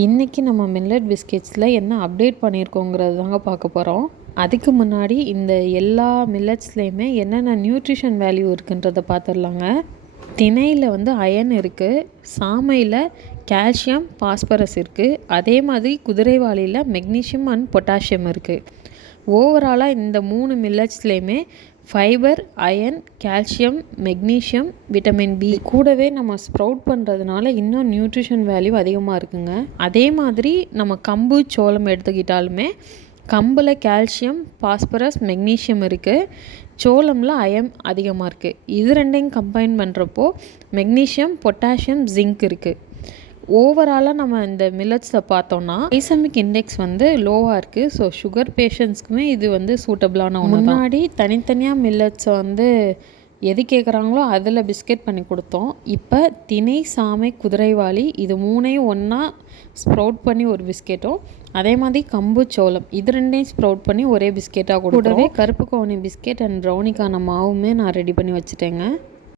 இன்றைக்கி நம்ம மில்லட் பிஸ்கெட்ஸில் என்ன அப்டேட் பண்ணியிருக்கோங்கிறது தாங்க பார்க்க போகிறோம். அதுக்கு முன்னாடி இந்த எல்லா மில்லட்ஸ்லேயுமே என்னென்ன நியூட்ரிஷன் வேல்யூ இருக்குன்றதை பார்த்துடலாங்க. திணையில் வந்து அயன் இருக்குது, சாமையில் கால்சியம் பாஸ்பரஸ் இருக்குது, அதே மாதிரி குதிரைவாளியில் மெக்னீஷியம் அண்ட் பொட்டாசியம் இருக்குது. ஓவராலாக இந்த 3 மில்லட்ஸ்லேயுமே fibre, iron, calcium, magnesium, vitamin B கூடவே நம்ம ஸ்ப்ரவுட் பண்ணுறதுனால இன்னும் நியூட்ரிஷன் வேல்யூ அதிகமாக இருக்குங்க. அதே மாதிரி நம்ம கம்பு சோளம் எடுத்துக்கிட்டாலுமே கம்பில் கால்சியம் பாஸ்பரஸ் மெக்னீஷியம் இருக்குது, சோளமில் அயன் அதிகமாக இருக்குது. இது ரெண்டையும் கம்பைன் பண்ணுறப்போ மெக்னீஷியம் பொட்டாசியம் ஜிங்க் இருக்குது. ஓவராலாக நம்ம இந்த மில்லட்ஸில் பார்த்தோன்னா கிளைசெமிக் இண்டெக்ஸ் வந்து லோவாக இருக்குது. ஸோ சுகர் பேஷண்ட்ஸ்க்குமே இது வந்து சூட்டபிளான ஒன்று. முன்னாடி தனித்தனியாக மில்லட்ஸை வந்து எது கேட்குறாங்களோ அதில் பிஸ்கெட் பண்ணி கொடுத்தோம். இப்போ திணை, சாமை, குதிரைவாளி இது 3ஐயும் ஒன்றா ஸ்ப்ரவுட் பண்ணி ஒரு பிஸ்கெட்டும், அதே மாதிரி கம்பு சோளம் இது ரெண்டையும் ஸ்ப்ரவுட் பண்ணி ஒரே பிஸ்கெட்டாக கூடவே கருப்பு கவுனி பிஸ்கெட் அண்ட் ப்ரௌனிக்கான மாவுமே நான் ரெடி பண்ணி வச்சுட்டேங்க.